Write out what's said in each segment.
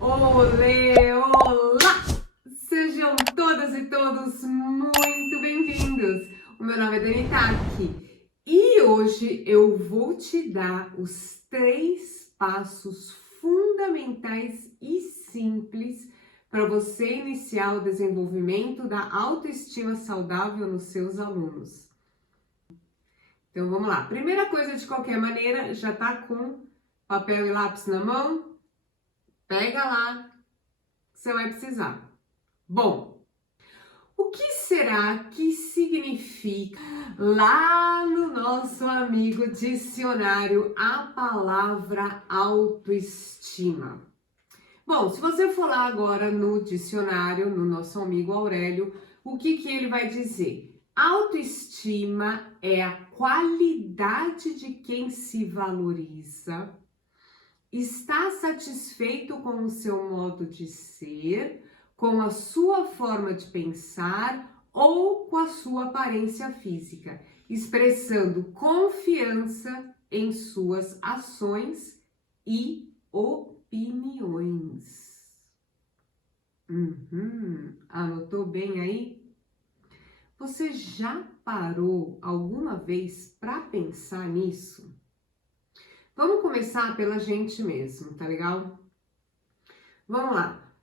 Olê, olá! Sejam todas e todos muito bem-vindos! O meu nome é Dani Taki e hoje eu vou te dar os 3 passos fundamentais e simples para você iniciar o desenvolvimento da autoestima saudável nos seus alunos. Então vamos lá. Primeira coisa, de qualquer maneira, já tá com papel e lápis na mão? Pega lá, você vai precisar. Bom, o que será que significa lá no nosso amigo dicionário a palavra autoestima? Bom, se você for lá agora no dicionário, no nosso amigo Aurélio, o que ele vai dizer? Autoestima é a qualidade de quem se valoriza, está satisfeito com o seu modo de ser, com a sua forma de pensar ou com a sua aparência física, expressando confiança em suas ações e opiniões. Anotou bem aí? Você já parou alguma vez para pensar nisso? Vamos começar pela gente mesmo, tá legal? Vamos lá.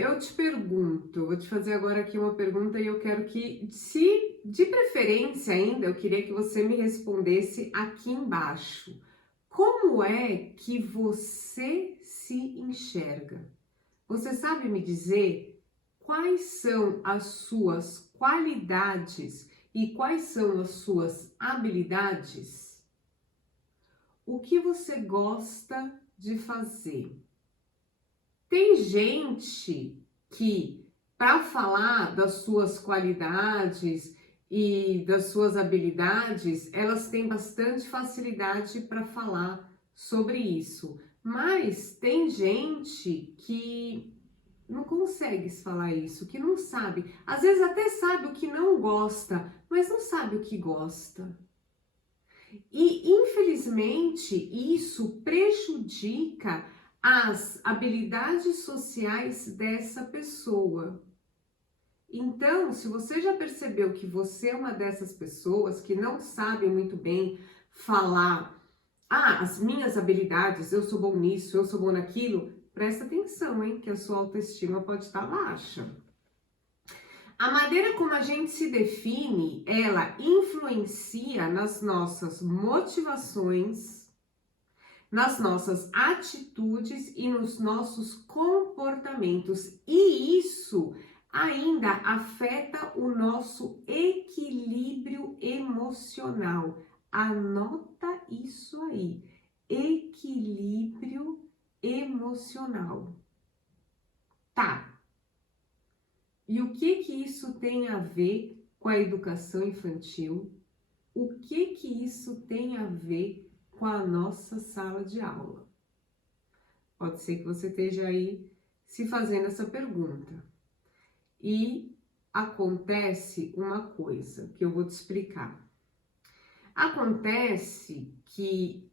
Eu te pergunto, vou te fazer agora aqui uma pergunta e eu quero que, se de preferência ainda, eu queria que você me respondesse aqui embaixo. Como é que você se enxerga? Você sabe me dizer quais são as suas qualidades e quais são as suas habilidades? O que você gosta de fazer? Tem gente que, para falar das suas qualidades e das suas habilidades, elas têm bastante facilidade para falar sobre isso. Mas tem gente que não consegue falar isso, que não sabe. Às vezes até sabe o que não gosta, mas não sabe o que gosta. E, infelizmente, isso prejudica as habilidades sociais dessa pessoa. Então, se você já percebeu que você é uma dessas pessoas que não sabe muito bem falar, as minhas habilidades, eu sou bom nisso, eu sou bom naquilo, presta atenção, hein, que a sua autoestima pode estar baixa. A maneira como a gente se define, ela influencia nas nossas motivações, nas nossas atitudes e nos nossos comportamentos. E isso ainda afeta o nosso equilíbrio emocional. Anota isso aí, equilíbrio emocional. Tá. E o que isso tem a ver com a educação infantil? O que isso tem a ver com a nossa sala de aula? Pode ser que você esteja aí se fazendo essa pergunta. E acontece uma coisa que eu vou te explicar. Acontece que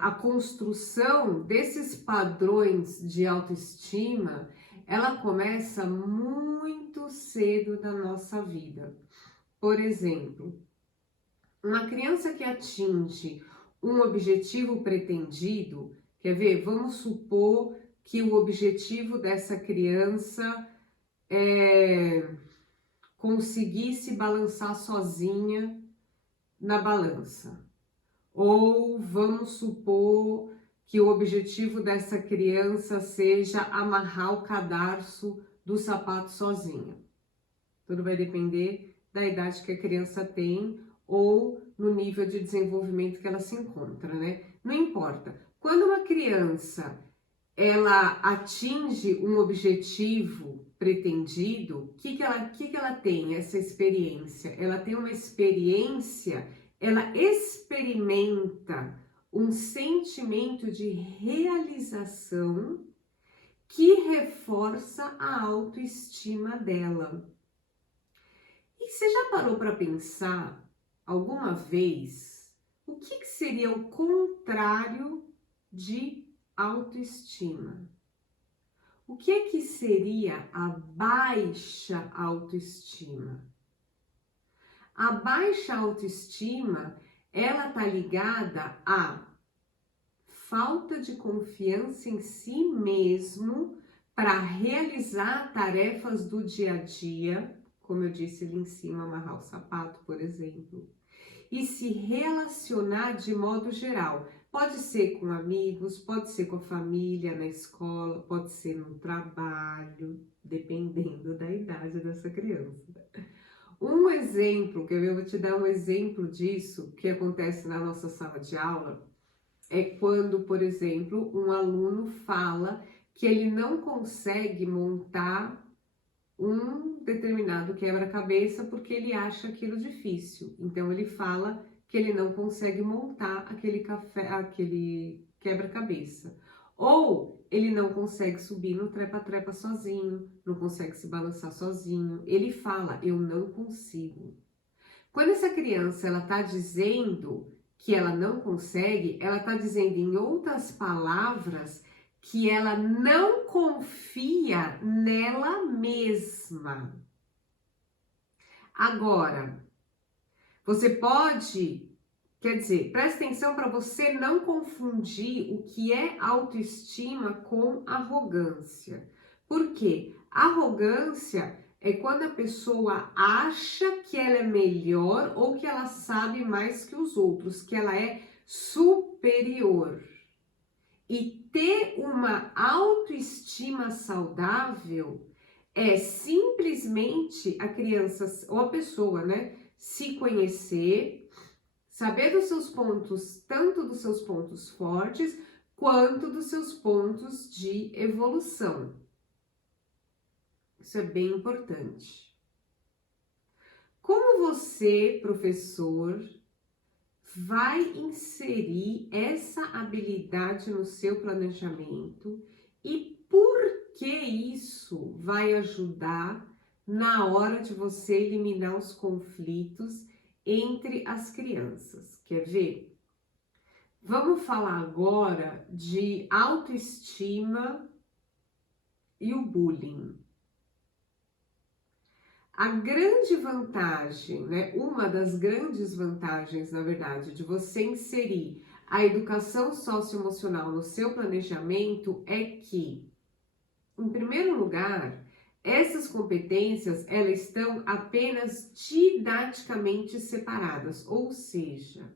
a construção desses padrões de autoestima, ela começa muito cedo na nossa vida. Por exemplo, uma criança que atinge um objetivo pretendido, quer ver? Vamos supor que o objetivo dessa criança é conseguir se balançar sozinha na balança. Ou vamos supor que o objetivo dessa criança seja amarrar o cadarço do sapato sozinha. Tudo vai depender da idade que a criança tem ou no nível de desenvolvimento que ela se encontra, né? Não importa. Quando uma criança ela atinge um objetivo pretendido, o que ela tem essa experiência? Ela tem uma experiência, ela experimenta um sentimento de realização que reforça a autoestima dela. E você já parou para pensar alguma vez o que seria o contrário de autoestima? O que é que seria a baixa autoestima? A baixa autoestima, ela tá ligada à falta de confiança em si mesmo para realizar tarefas do dia a dia, como eu disse ali em cima, amarrar o sapato, por exemplo, e se relacionar de modo geral. Pode ser com amigos, pode ser com a família, na escola, pode ser no trabalho, dependendo da idade dessa criança. Um exemplo, eu vou te dar um exemplo disso, que acontece na nossa sala de aula, é quando, por exemplo, um aluno fala que ele não consegue montar um determinado quebra-cabeça porque ele acha aquilo difícil. Então ele fala que ele não consegue montar aquele quebra-cabeça. Ou ele não consegue subir no trepa-trepa sozinho, não consegue se balançar sozinho. Ele fala, eu não consigo. Quando essa criança ela está dizendo que ela não consegue, ela está dizendo em outras palavras que ela não confia nela mesma. Agora, você pode, quer dizer, presta atenção para você não confundir o que é autoestima com arrogância. Por quê? Arrogância é quando a pessoa acha que ela é melhor ou que ela sabe mais que os outros, que ela é superior. E ter uma autoestima saudável é simplesmente a criança ou a pessoa, né, se conhecer, saber dos seus pontos, tanto dos seus pontos fortes, quanto dos seus pontos de evolução. Isso é bem importante. Como você, professor, vai inserir essa habilidade no seu planejamento e por que isso vai ajudar na hora de você eliminar os conflitos entre as crianças? Quer ver? Vamos falar agora de autoestima e o bullying. A grande vantagem, né, uma das grandes vantagens, na verdade, de você inserir a educação socioemocional no seu planejamento é que, em primeiro lugar, essas competências, elas estão apenas didaticamente separadas, ou seja,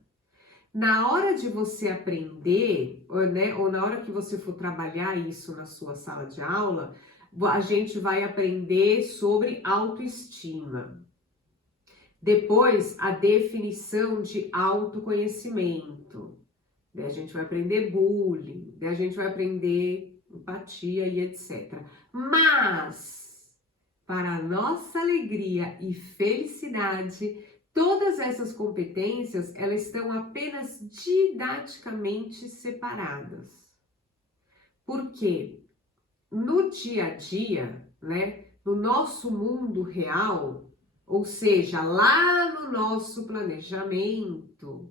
na hora de você aprender, ou na hora que você for trabalhar isso na sua sala de aula, a gente vai aprender sobre autoestima. Depois, a definição de autoconhecimento. Daí a gente vai aprender bullying, daí a gente vai aprender empatia e etc. Mas, para a nossa alegria e felicidade, todas essas competências, elas estão apenas didaticamente separadas. Por quê? No dia a dia, né, no nosso mundo real, ou seja, lá no nosso planejamento,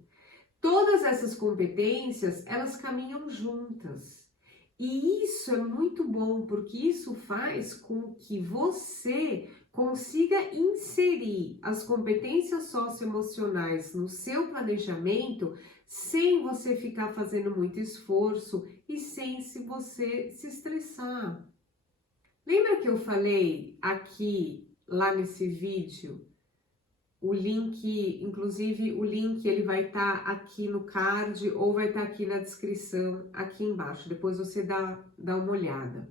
todas essas competências, elas caminham juntas. E isso é muito bom, porque isso faz com que você consiga inserir as competências socioemocionais no seu planejamento sem você ficar fazendo muito esforço e sem você se estressar. Lembra que eu falei aqui, lá nesse vídeo, o link, inclusive o link ele vai estar aqui no card ou vai estar aqui na descrição, aqui embaixo, depois você dá uma olhada.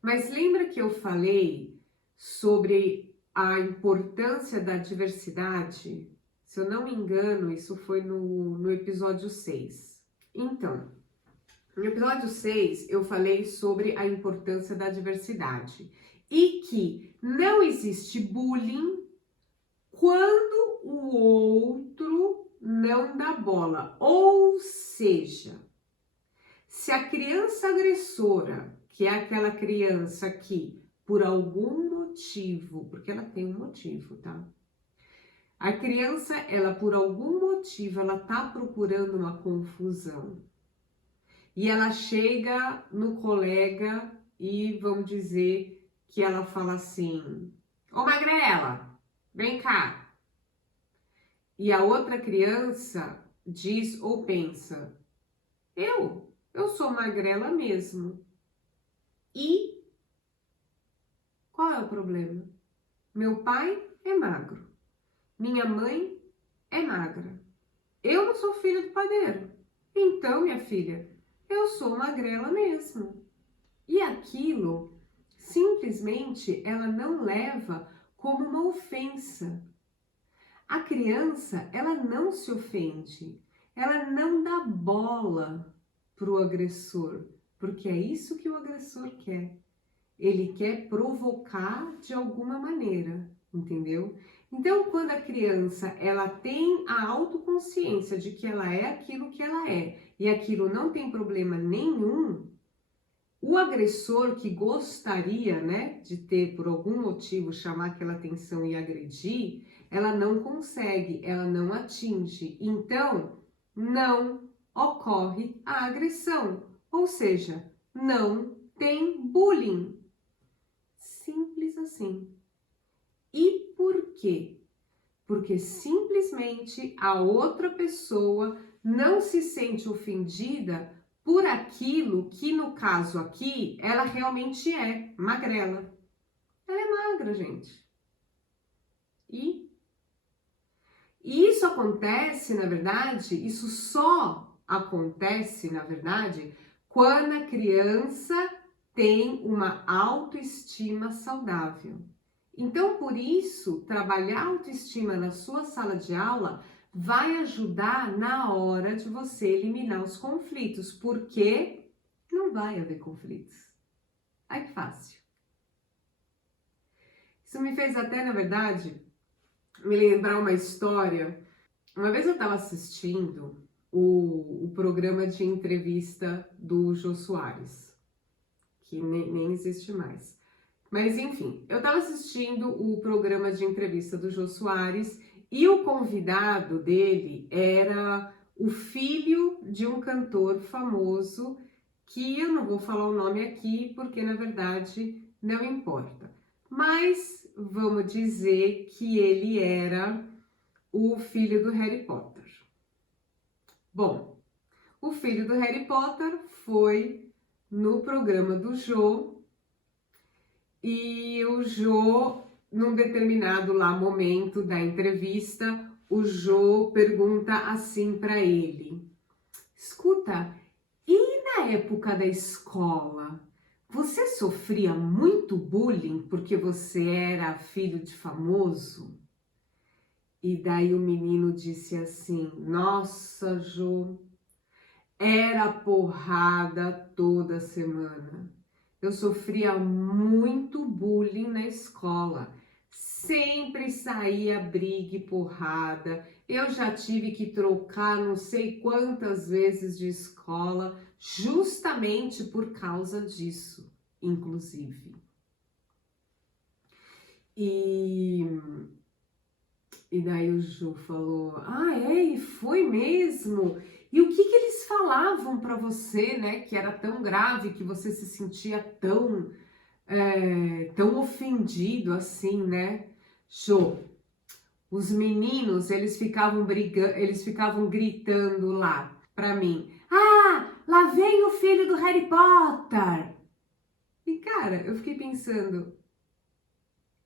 Mas lembra que eu falei sobre a importância da diversidade? Se eu não me engano, isso foi no episódio 6. Então, no episódio 6, eu falei sobre a importância da diversidade e que não existe bullying quando o outro não dá bola. Ou seja, se a criança agressora, que é aquela criança que, por algum motivo, porque ela tem um motivo, tá? A criança, ela por algum motivo, ela tá procurando uma confusão. E ela chega no colega e vamos dizer que ela fala assim: Ô Magrela, vem cá. E a outra criança diz ou pensa: eu sou magrela mesmo. E qual é o problema? Meu pai é magro, minha mãe é magra. Eu não sou filha do padeiro. Então, minha filha, eu sou magrela mesmo. E aquilo, simplesmente, ela não leva como uma ofensa. A criança, ela não se ofende, ela não dá bola para o agressor, porque é isso que o agressor quer. Ele quer provocar de alguma maneira, entendeu? Então, quando a criança ela tem a autoconsciência de que ela é aquilo que ela é e aquilo não tem problema nenhum, o agressor que gostaria, né, de ter por algum motivo chamar aquela atenção e agredir, ela não consegue, ela não atinge. Então, não ocorre a agressão, ou seja, não tem bullying. Simples assim. E por quê? Porque simplesmente a outra pessoa não se sente ofendida por aquilo que, no caso aqui, ela realmente é magrela. Ela é magra, gente. E isso acontece, na verdade, isso só acontece, na verdade, quando a criança tem uma autoestima saudável. Então, por isso, trabalhar a autoestima na sua sala de aula vai ajudar na hora de você eliminar os conflitos, porque não vai haver conflitos. Ai, que fácil. Isso me fez até, na verdade, me lembrar uma história. Uma vez eu estava assistindo o programa de entrevista do Jô Soares, que nem existe mais. Mas enfim, eu estava assistindo o programa de entrevista do Jô Soares e o convidado dele era o filho de um cantor famoso que eu não vou falar o nome aqui porque na verdade não importa. Mas vamos dizer que ele era o filho do Harry Potter. Bom, o filho do Harry Potter foi no programa do Jô e o Jô, num determinado lá momento da entrevista, o Jô pergunta assim para ele: escuta, e na época da escola, você sofria muito bullying porque você era filho de famoso? E daí o menino disse assim: nossa, Jô, era porrada toda semana. Eu sofria muito bullying na escola. Sempre saía briga e porrada. Eu já tive que trocar não sei quantas vezes de escola, justamente por causa disso, inclusive. E daí o Jô falou: ah, é? E foi mesmo? E o que eles falavam para você, né? Que era tão grave, que você se sentia tão ofendido assim, né? Jô, os meninos, eles ficavam brigando, eles ficavam gritando lá para mim: ah, lá vem o filho do Harry Potter! E cara, eu fiquei pensando,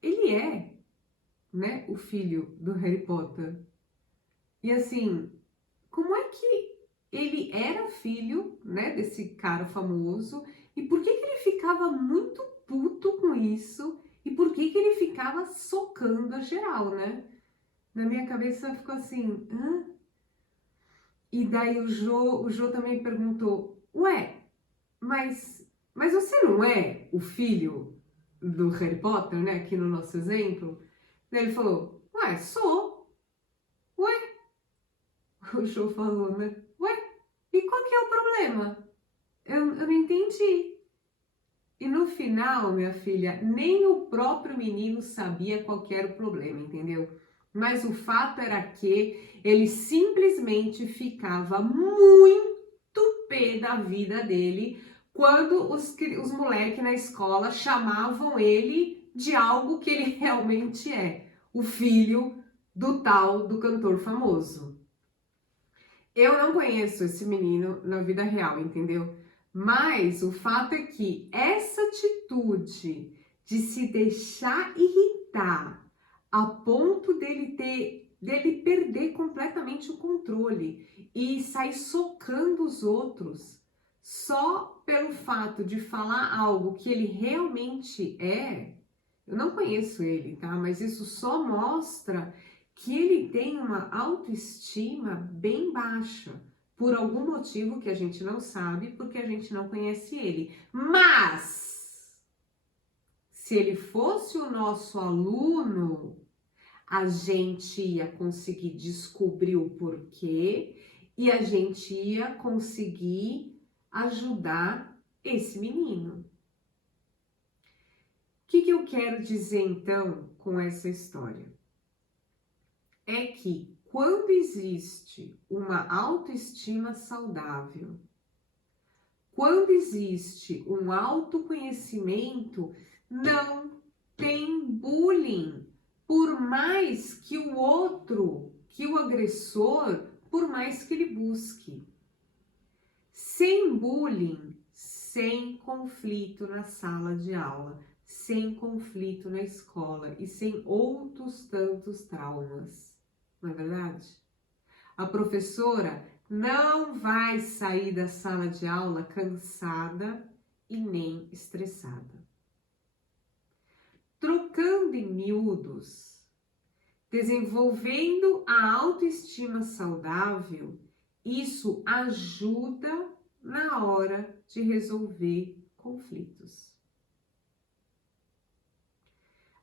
ele é, né, o filho do Harry Potter. E assim, como é que ele era filho, né, desse cara famoso e por que ele ficava muito puto com isso e por que ele ficava socando a geral, né? Na minha cabeça ficou assim, hã? E daí o Jô também perguntou, ué, mas você não é o filho do Harry Potter, né, aqui no nosso exemplo? Daí ele falou, ué, sou. Ué? O Jô falou, né? Ué, e qual que é o problema? Eu não entendi. E no final, minha filha, nem o próprio menino sabia qual que era o problema, entendeu? Mas o fato era que ele simplesmente ficava muito pé da vida dele quando os moleques na escola chamavam ele de algo que ele realmente é, o filho do tal do cantor famoso. Eu não conheço esse menino na vida real, entendeu? Mas o fato é que essa atitude de se deixar irritar a ponto dele perder completamente o controle e sair socando os outros só pelo fato de falar algo que ele realmente é. Eu não conheço ele, tá? Mas isso só mostra que ele tem uma autoestima bem baixa, por algum motivo que a gente não sabe, porque a gente não conhece ele. Mas, se ele fosse o nosso aluno, a gente ia conseguir descobrir o porquê e a gente ia conseguir ajudar esse menino. O que eu quero dizer então com essa história? É que quando existe uma autoestima saudável, quando existe um autoconhecimento, não tem bullying. Por mais que o outro, que o agressor, por mais que ele busque. Sem bullying, sem conflito na sala de aula, sem conflito na escola e sem outros tantos traumas. Não é verdade? A professora não vai sair da sala de aula cansada e nem estressada. Trocando em miúdos, desenvolvendo a autoestima saudável, isso ajuda na hora de resolver conflitos.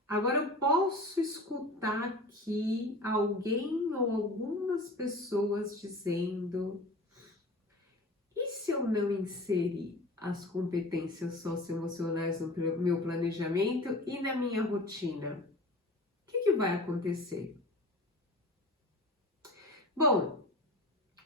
Agora eu posso escutar aqui alguém ou algumas pessoas dizendo: e se eu não inserir as competências socioemocionais no meu planejamento e na minha rotina? O que vai acontecer? Bom,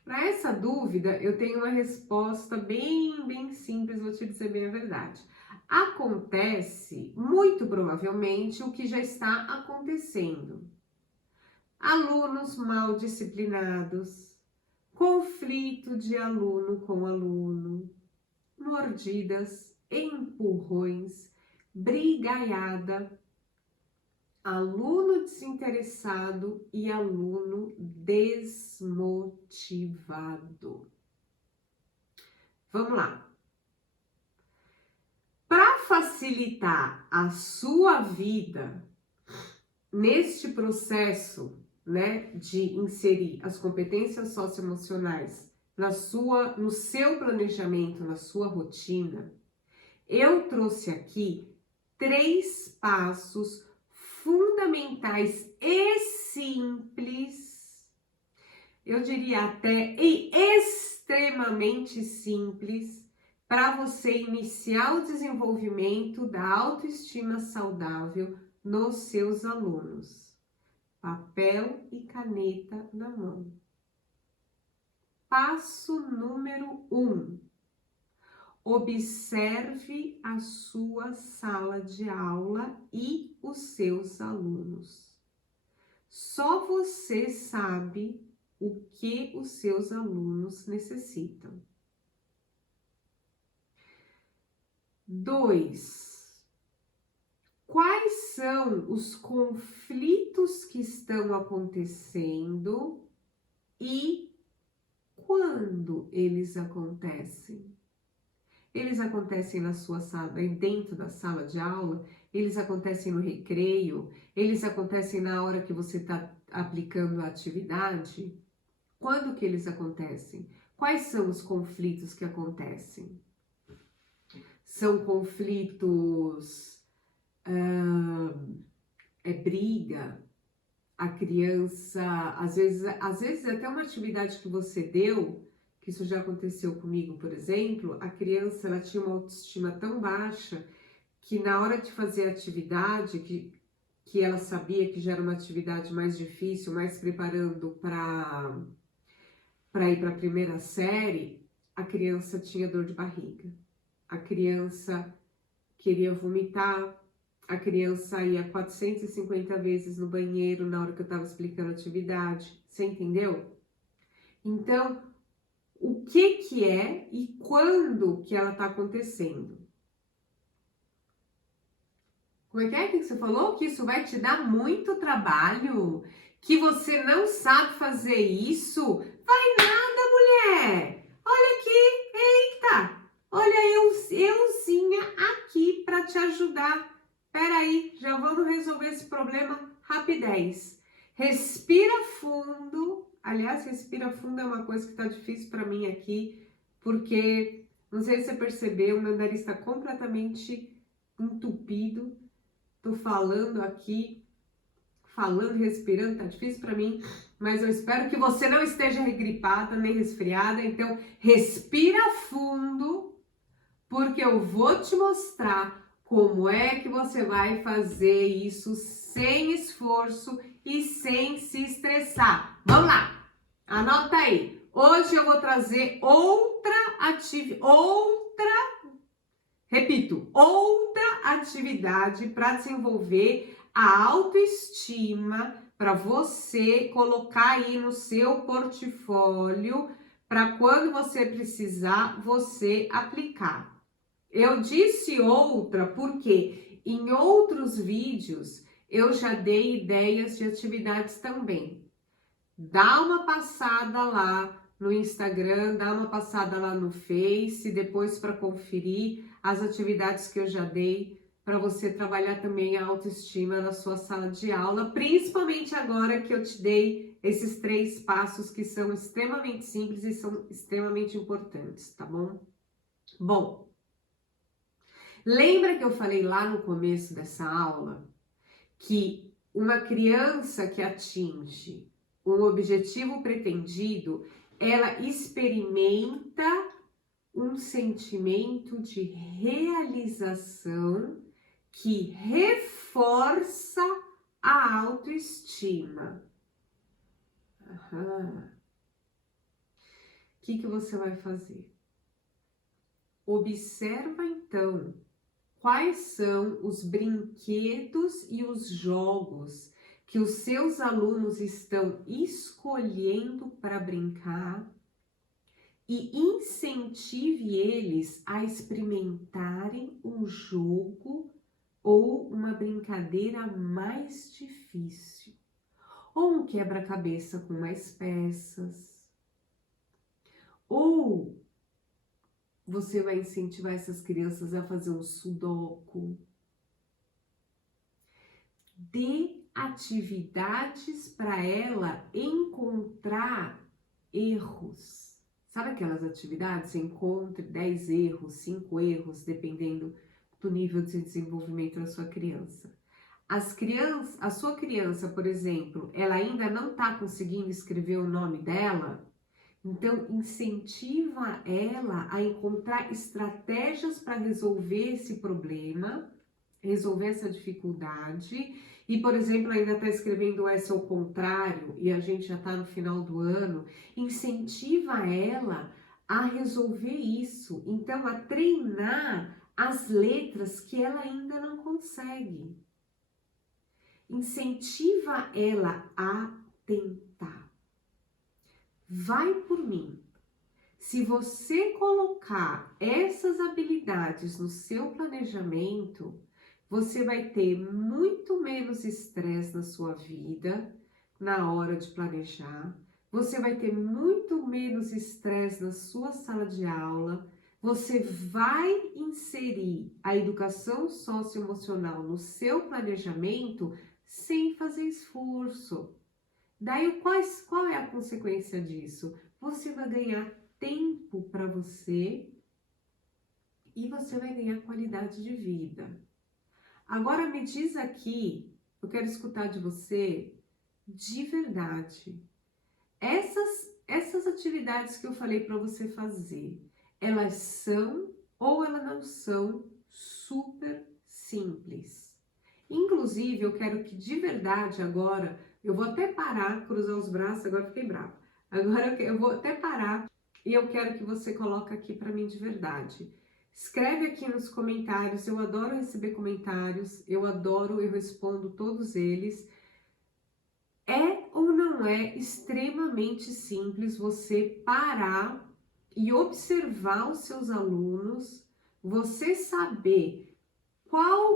para essa dúvida eu tenho uma resposta bem simples, vou te dizer bem a verdade. Acontece, muito provavelmente, o que já está acontecendo. Alunos mal disciplinados, conflito de aluno com aluno, mordidas, empurrões, brigaiada, aluno desinteressado e aluno desmotivado. Vamos lá. Para facilitar a sua vida neste processo, né, de inserir as competências socioemocionais no seu planejamento, na sua rotina, eu trouxe aqui 3 passos fundamentais e simples, eu diria até extremamente simples, para você iniciar o desenvolvimento da autoestima saudável nos seus alunos. Papel e caneta na mão. Passo número 1. Observe a sua sala de aula e os seus alunos. Só você sabe o que os seus alunos necessitam. 2. Quais são os conflitos que estão acontecendo e quando eles acontecem? Eles acontecem na sua sala, dentro da sala de aula, eles acontecem no recreio, eles acontecem na hora que você está aplicando a atividade? Quando que eles acontecem? Quais são os conflitos que acontecem? São conflitos, briga, a criança, às vezes até uma atividade que você deu, que isso já aconteceu comigo, por exemplo, a criança ela tinha uma autoestima tão baixa que na hora de fazer a atividade, que ela sabia que já era uma atividade mais difícil, mais preparando para ir para a primeira série, a criança tinha dor de barriga. a criança queria vomitar, a criança ia 450 vezes no banheiro na hora que eu estava explicando a atividade. Você entendeu? Então, o que é e quando que ela está acontecendo? Como é que é que você falou? Que isso vai te dar muito trabalho? Que você não sabe fazer isso? Vai nada, mulher! Olha aqui, eita! Olha euzinha aqui para te ajudar. Peraí, já vamos resolver esse problema rapidez. Respira fundo. Aliás, respira fundo é uma coisa que tá difícil para mim aqui, porque, não sei se você percebeu, meu nariz está completamente entupido. Tô falando aqui, respirando, tá difícil para mim, mas eu espero que você não esteja gripada nem resfriada. Então, respira fundo, porque eu vou te mostrar como é que você vai fazer isso sem esforço e sem se estressar. Vamos lá, anota aí. Hoje eu vou trazer outra atividade para desenvolver a autoestima, para você colocar aí no seu portfólio, para quando você precisar, você aplicar. Eu disse outra porque em outros vídeos eu já dei ideias de atividades também. Dá uma passada lá no Instagram, dá uma passada lá no Face, depois para conferir as atividades que eu já dei para você trabalhar também a autoestima na sua sala de aula, principalmente agora que eu te dei esses 3 passos que são extremamente simples e são extremamente importantes, tá bom? Bom, lembra que eu falei lá no começo dessa aula que uma criança que atinge um objetivo pretendido, ela experimenta um sentimento de realização que reforça a autoestima. O que você vai fazer? Observa então quais são os brinquedos e os jogos que os seus alunos estão escolhendo para brincar e incentive eles a experimentarem um jogo ou uma brincadeira mais difícil, ou um quebra-cabeça com mais peças, ou você vai incentivar essas crianças a fazer um sudoku. Dê atividades para ela encontrar erros. Sabe aquelas atividades? Você encontre 10 erros, 5 erros, dependendo do nível de desenvolvimento da sua criança. A sua criança, por exemplo, ela ainda não está conseguindo escrever o nome dela, então incentiva ela a encontrar estratégias para resolver esse problema, resolver essa dificuldade. E, por exemplo, ainda está escrevendo o S ao contrário e a gente já está no final do ano, incentiva ela a resolver isso, então a treinar as letras que ela ainda não consegue. Incentiva ela a tentar. Vai por mim. Se você colocar essas habilidades no seu planejamento, você vai ter muito menos estresse na sua vida na hora de planejar, você vai ter muito menos estresse na sua sala de aula, você vai inserir a educação socioemocional no seu planejamento sem fazer esforço. Daí, qual é a consequência disso? Você vai ganhar tempo para você e você vai ganhar qualidade de vida. Agora me diz aqui, eu quero escutar de você, de verdade, essas atividades que eu falei para você fazer, elas são ou elas não são super simples? Inclusive, eu quero que de verdade agora, eu vou até parar, cruzar os braços, agora fiquei brava. Agora eu vou até parar e eu quero que você coloque aqui para mim de verdade. Escreve aqui nos comentários, eu adoro receber comentários, eu respondo todos eles. É ou não é extremamente simples você parar e observar os seus alunos, você saber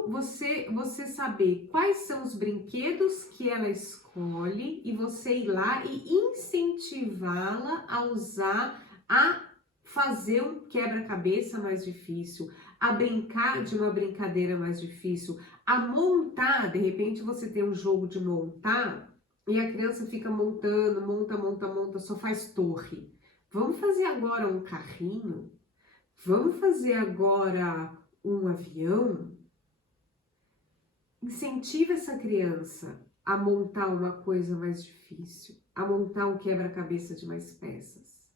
você saber quais são os brinquedos que ela escolhe e você ir lá e incentivá-la a usar, a fazer um quebra-cabeça mais difícil, a brincar de uma brincadeira mais difícil, a montar. De repente você tem um jogo de montar e a criança fica montando, monta, só faz torre. Vamos fazer agora um carrinho? Vamos fazer agora um avião? Incentiva essa criança a montar uma coisa mais difícil, a montar um quebra-cabeça de mais peças.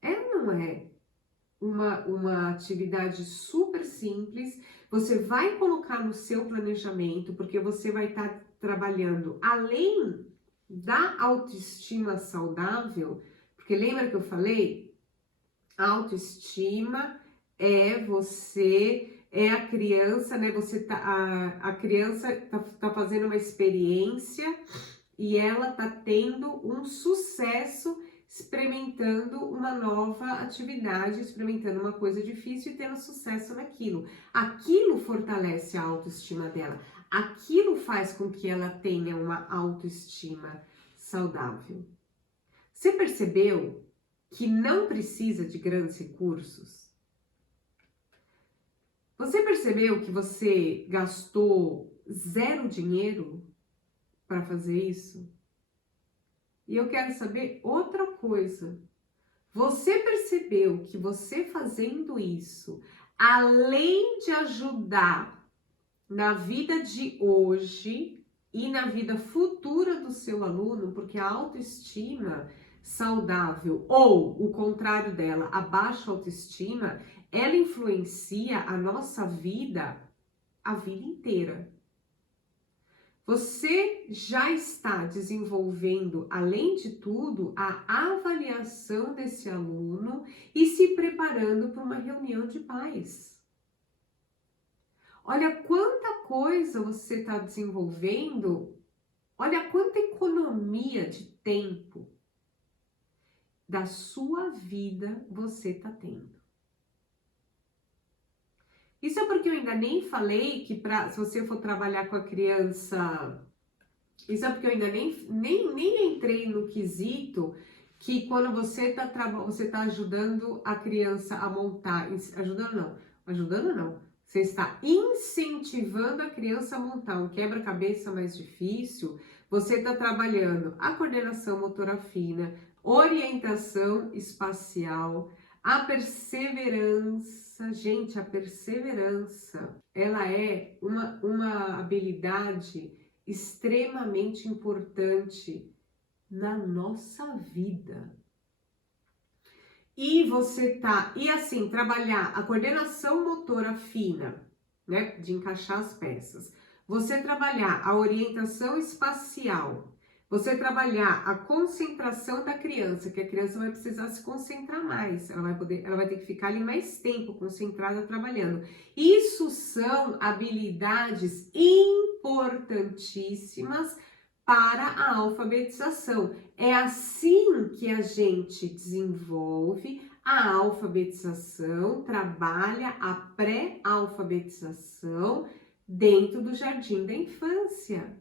Não é uma atividade super simples, você vai colocar no seu planejamento, porque você vai estar trabalhando além da autoestima saudável, porque lembra que eu falei? A autoestima é a criança, né? A criança tá fazendo uma experiência e ela tá tendo um sucesso experimentando uma nova atividade, experimentando uma coisa difícil e tendo sucesso naquilo. Aquilo fortalece a autoestima dela. Aquilo faz com que ela tenha uma autoestima saudável. Você percebeu que não precisa de grandes recursos? Você percebeu que você gastou zero dinheiro para fazer isso? E eu quero saber outra coisa. Você percebeu que você fazendo isso, além de ajudar na vida de hoje e na vida futura do seu aluno, porque a autoestima saudável ou o contrário dela, a baixa autoestima, ela influencia a nossa vida a vida inteira. Você já está desenvolvendo, além de tudo, a avaliação desse aluno e se preparando para uma reunião de pais. Olha quanta coisa você está desenvolvendo, olha quanta economia de tempo da sua vida você está tendo. Isso é porque eu ainda nem falei que se você for trabalhar com a criança, isso é porque eu ainda nem entrei no quesito que quando você tá ajudando a criança a montar, ajudando não, você está incentivando a criança a montar um quebra-cabeça mais difícil, você está trabalhando a coordenação motora fina, orientação espacial, a perseverança. Gente, a perseverança, ela é uma habilidade extremamente importante na nossa vida. E assim, trabalhar a coordenação motora fina, né, de encaixar as peças. Você trabalhar a orientação espacial, você trabalhar a concentração da criança, que a criança vai precisar se concentrar mais, ela vai ter que ficar ali mais tempo concentrada trabalhando. Isso são habilidades importantíssimas para a alfabetização. É assim que a gente desenvolve a alfabetização, trabalha a pré-alfabetização dentro do jardim da infância.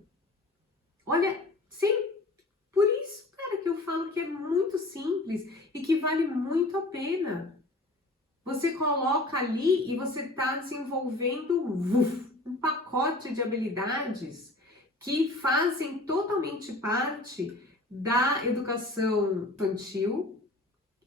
Olha, sim, por isso, cara, que eu falo que é muito simples e que vale muito a pena. Você coloca ali e você está desenvolvendo um pacote de habilidades que fazem totalmente parte da educação infantil.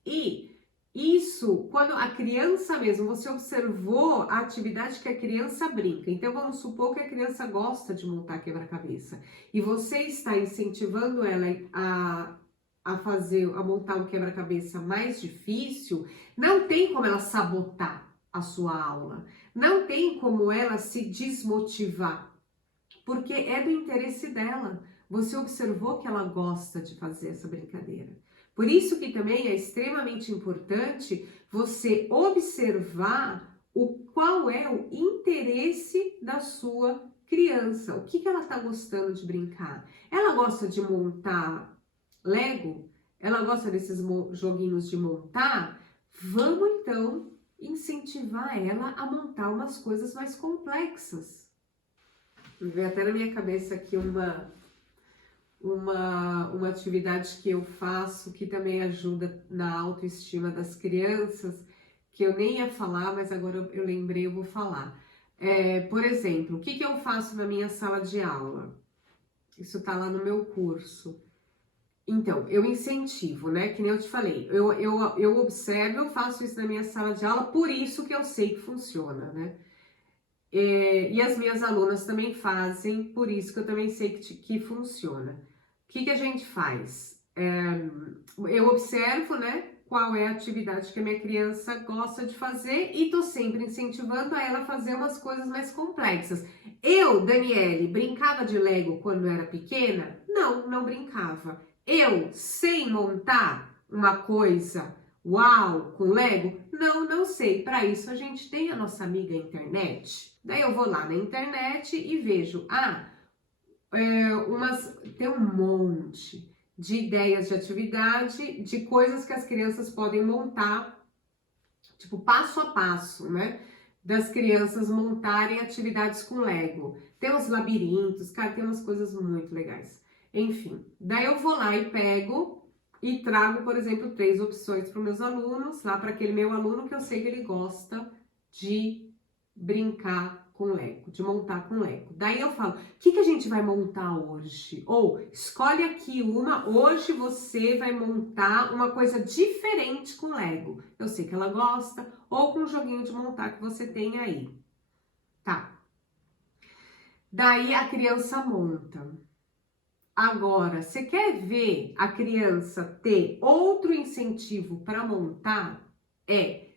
E isso, quando a criança mesmo, você observou a atividade que a criança brinca. Então, vamos supor que a criança gosta de montar quebra-cabeça. E você está incentivando ela a montar um quebra-cabeça mais difícil, não tem como ela sabotar a sua aula. Não tem como ela se desmotivar. Porque é do interesse dela. Você observou que ela gosta de fazer essa brincadeira. Por isso que também é extremamente importante você observar qual é o interesse da sua criança, o que ela está gostando de brincar. Ela gosta de montar Lego? Ela gosta desses joguinhos de montar? Vamos então incentivar ela a montar umas coisas mais complexas. Veio até na minha cabeça aqui uma atividade que eu faço que também ajuda na autoestima das crianças, que eu nem ia falar, mas agora eu lembrei, eu vou falar. Por exemplo, o que eu faço na minha sala de aula? Isso tá lá no meu curso. Então, eu incentivo, né? Que nem eu te falei, eu observo, eu faço isso na minha sala de aula, por isso que eu sei que funciona, né? E as minhas alunas também fazem, por isso que eu também sei que funciona. O que a gente faz? Eu observo, né, qual é a atividade que a minha criança gosta de fazer e tô sempre incentivando a ela a fazer umas coisas mais complexas. Eu, Daniele, brincava de Lego quando era pequena? Não, não brincava. Eu sei montar uma coisa, uau, com Lego? Não, não sei. Para isso a gente tem a nossa amiga internet. Daí eu vou lá na internet e vejo, tem um monte de ideias de atividade, de coisas que as crianças podem montar, tipo passo a passo, né? Das crianças montarem atividades com Lego. Tem uns labirintos, cara, tem umas coisas muito legais. Enfim, daí eu vou lá e pego e trago, por exemplo, 3 opções para os meus alunos, lá para aquele meu aluno que eu sei que ele gosta de brincar com Lego, de montar com Lego. Daí eu falo, o que a gente vai montar hoje? Ou, escolhe aqui uma, hoje você vai montar uma coisa diferente com Lego. Eu sei que ela gosta, ou com um joguinho de montar que você tem aí. Tá. Daí a criança monta. Agora, você quer ver a criança ter outro incentivo para montar?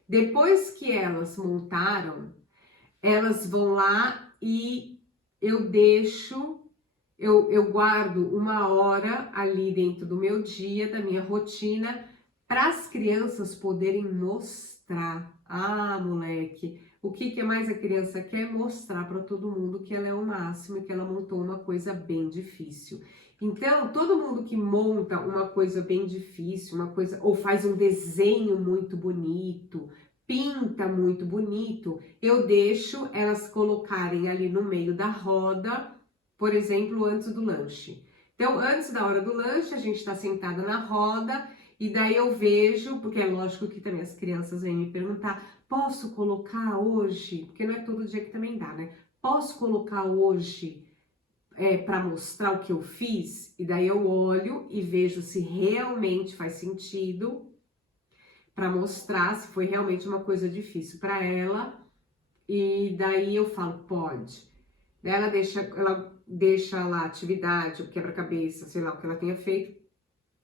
Depois que elas montaram, elas vão lá e eu guardo 1 hora ali dentro do meu dia, da minha rotina, para as crianças poderem mostrar. Ah, moleque, o que mais a criança quer? Mostrar para todo mundo que ela é o máximo e que ela montou uma coisa bem difícil. Então, todo mundo que monta uma coisa bem difícil, ou faz um desenho muito bonito, pinta muito bonito, eu deixo elas colocarem ali no meio da roda, por exemplo, antes do lanche. Então, antes da hora do lanche, a gente está sentada na roda e daí eu vejo, porque é lógico que também as crianças vêm me perguntar, posso colocar hoje? Porque não é todo dia que também dá, né? Posso colocar hoje para mostrar o que eu fiz? E daí eu olho e vejo se realmente faz sentido para mostrar se foi realmente uma coisa difícil para ela. E daí eu falo, pode. Daí ela deixa lá a atividade, o quebra-cabeça, sei lá o que ela tenha feito,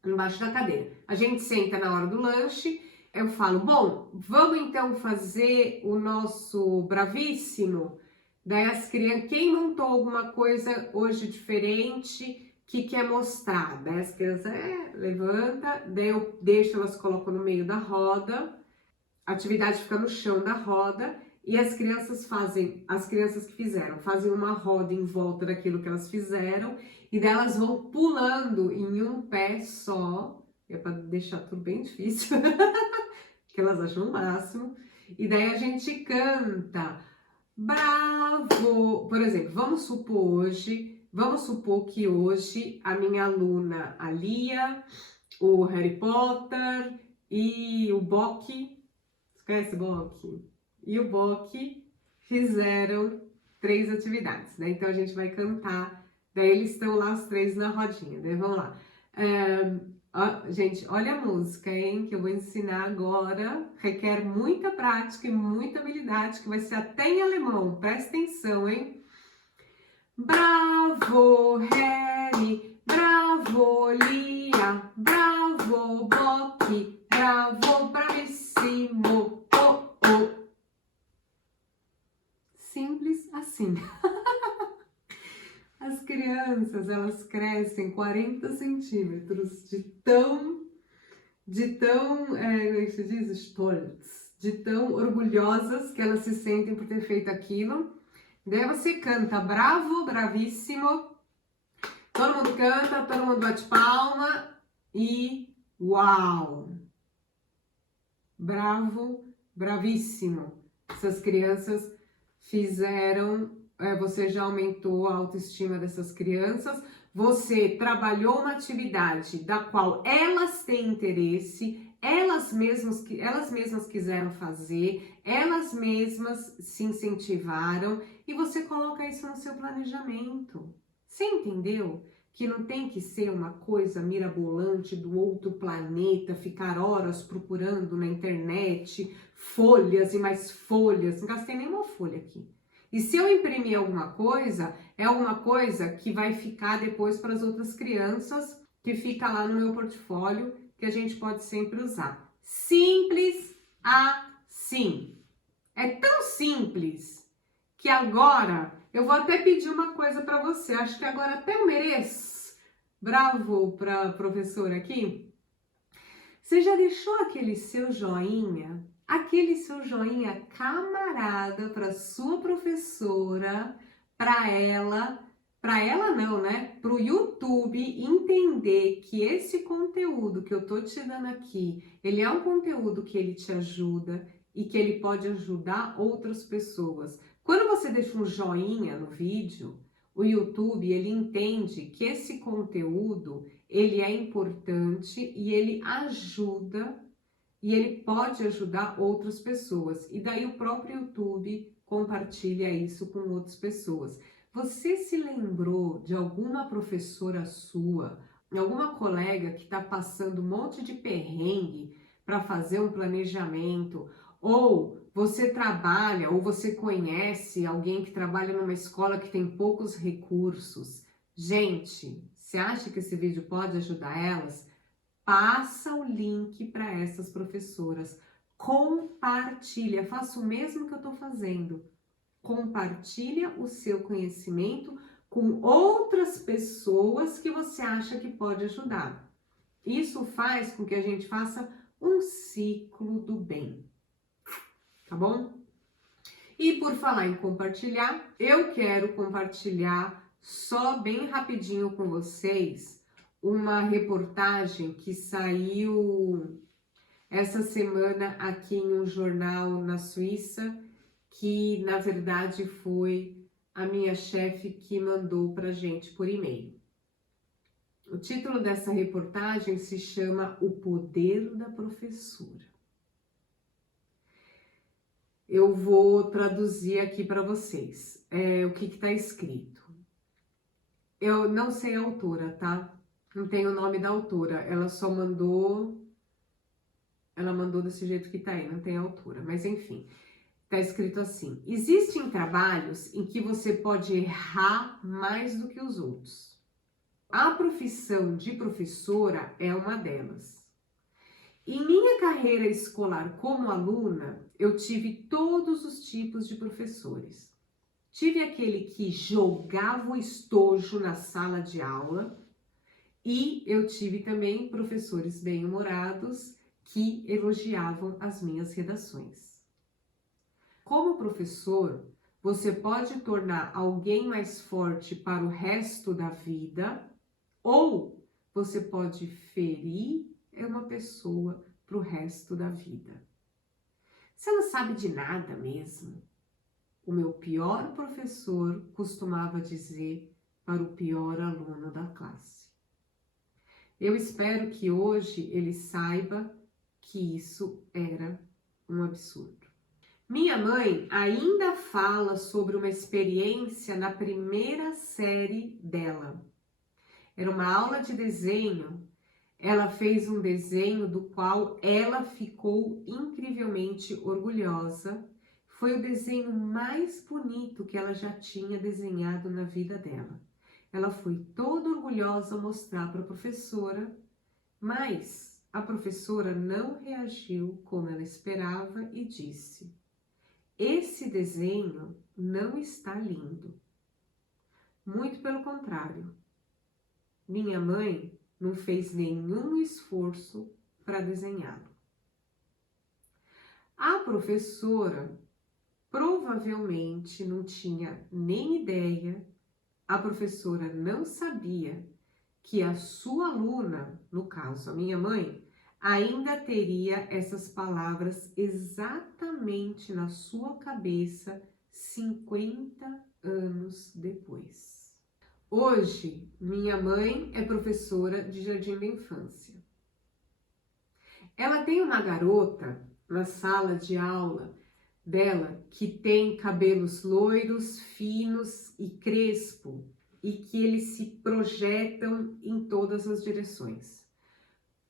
embaixo da cadeira. A gente senta na hora do lanche, eu falo, bom, vamos então fazer o nosso bravíssimo? Daí as crianças, quem montou alguma coisa hoje diferente, que quer mostrar? Daí as crianças, levanta, daí eu deixo, elas colocam no meio da roda, a atividade fica no chão da roda, e as crianças que fizeram, fazem uma roda em volta daquilo que elas fizeram, e daí elas vão pulando em um pé só, para deixar tudo bem difícil, que elas acham o máximo, e daí a gente canta, bravo! Por exemplo, vamos supor que hoje a minha aluna, a Lia, o Harry Potter e o Bock, você conhece o Bock? E o Bock fizeram 3 atividades, né? Então a gente vai cantar, daí eles estão lá os 3 na rodinha, né? Vamos lá. Gente, olha a música, hein? Que eu vou ensinar agora. Requer muita prática e muita habilidade, que vai ser até em alemão. Presta atenção, hein? Bravo, Harry! Bravo, Lia! Bravo, Bock! Bravo, bravissimo! Oh, oh! Simples assim. As crianças, elas crescem 40 centímetros de tão, como é que se diz? Stolz, de tão orgulhosas que elas se sentem por ter feito aquilo. Daí você canta bravo, bravíssimo, todo mundo canta, todo mundo bate palma e uau! Bravo, bravíssimo. Essas crianças fizeram, você já aumentou a autoestima dessas crianças, você trabalhou uma atividade da qual elas têm interesse, elas mesmas quiseram fazer, elas mesmas se incentivaram e você coloca isso no seu planejamento. Você entendeu? Que não tem que ser uma coisa mirabolante do outro planeta, ficar horas procurando na internet folhas e mais folhas. Não gastei nenhuma folha aqui. E se eu imprimir alguma coisa, é alguma coisa que vai ficar depois para as outras crianças, que fica lá no meu portfólio, que a gente pode sempre usar. Simples assim. É tão simples que agora eu vou até pedir uma coisa para você. Acho que agora até eu mereço. Bravo para a professora aqui. Você já deixou aquele seu joinha? Aquele seu joinha camarada para sua professora, para ela não, né? Para o YouTube entender que esse conteúdo que eu tô te dando aqui, ele é um conteúdo que ele te ajuda e que ele pode ajudar outras pessoas. Quando você deixa um joinha no vídeo, o YouTube, ele entende que esse conteúdo, ele é importante e ele ajuda e ele pode ajudar outras pessoas. E daí o próprio YouTube compartilha isso com outras pessoas. Você se lembrou de alguma professora sua, alguma colega que está passando um monte de perrengue para fazer um planejamento? Ou você trabalha, ou você conhece alguém que trabalha numa escola que tem poucos recursos? Gente, você acha que esse vídeo pode ajudar elas? Passa o link para essas professoras. Compartilha, faça o mesmo que eu estou fazendo. Compartilha o seu conhecimento com outras pessoas que você acha que pode ajudar. Isso faz com que a gente faça um ciclo do bem, tá bom? E por falar em compartilhar, eu quero compartilhar só bem rapidinho com vocês uma reportagem que saiu essa semana aqui em um jornal na Suíça, que na verdade foi a minha chefe que mandou pra gente por e-mail. O título dessa reportagem se chama O Poder da Professora. Eu vou traduzir aqui para vocês o que está escrito. Eu não sei a autora, tá? Não tem o nome da autora, ela só mandou, ela mandou desse jeito que tá aí, não tem a autora, mas enfim, tá escrito assim: existem trabalhos em que você pode errar mais do que os outros. A profissão de professora é uma delas. Em minha carreira escolar como aluna, eu tive todos os tipos de professores. Tive aquele que jogava o estojo na sala de aula, e eu tive também professores bem-humorados que elogiavam as minhas redações. Como professor, você pode tornar alguém mais forte para o resto da vida, ou você pode ferir uma pessoa para o resto da vida. Você não sabe de nada mesmo. O meu pior professor costumava dizer para o pior aluno da classe. Eu espero que hoje ele saiba que isso era um absurdo. Minha mãe ainda fala sobre uma experiência na primeira série dela. Era uma aula de desenho. Ela fez um desenho do qual ela ficou incrivelmente orgulhosa. Foi o desenho mais bonito que ela já tinha desenhado na vida dela. Ela foi toda orgulhosa mostrar para a professora, mas a professora não reagiu como ela esperava e disse: esse desenho não está lindo. Muito pelo contrário. Minha mãe não fez nenhum esforço para desenhá-lo. A professora provavelmente não tinha nem ideia, a professora não sabia que a sua aluna, no caso a minha mãe, ainda teria essas palavras exatamente na sua cabeça 50 anos depois. Hoje, minha mãe é professora de jardim da infância. Ela tem uma garota na sala de aula dela que tem cabelos loiros, finos e crespo e que eles se projetam em todas as direções.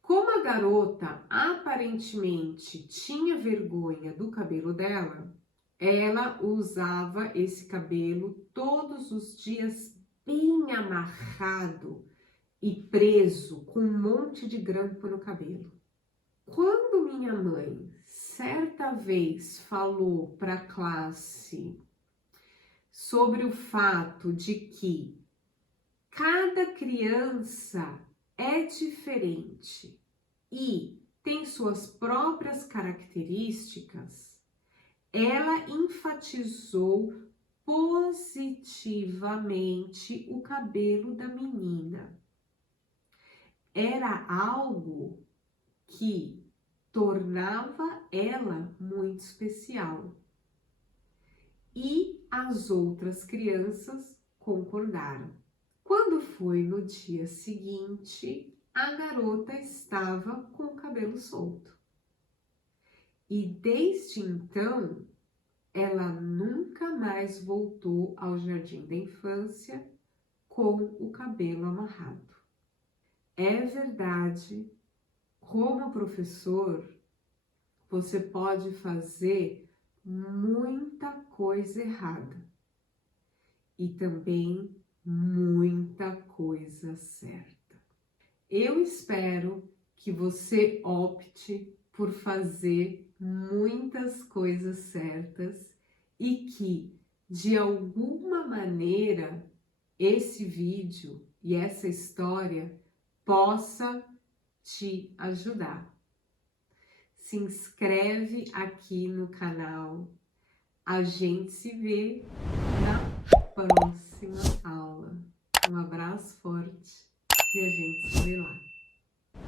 Como a garota aparentemente tinha vergonha do cabelo dela, ela usava esse cabelo todos os dias bem amarrado e preso com um monte de grampo no cabelo. Quando minha mãe certa vez falou para a classe sobre o fato de que cada criança é diferente e tem suas próprias características, ela enfatizou positivamente o cabelo da menina. Era algo que tornava ela muito especial. E as outras crianças concordaram. Quando foi no dia seguinte, a garota estava com o cabelo solto. E desde então, ela nunca mais voltou ao jardim da infância com o cabelo amarrado. É verdade, como professor, você pode fazer muita coisa errada e também muita coisa certa. Eu espero que você opte por fazer muitas coisas certas e que, de alguma maneira, esse vídeo e essa história possa te ajudar. Se inscreve aqui no canal. A gente se vê na próxima aula. Um abraço forte e a gente se vê lá.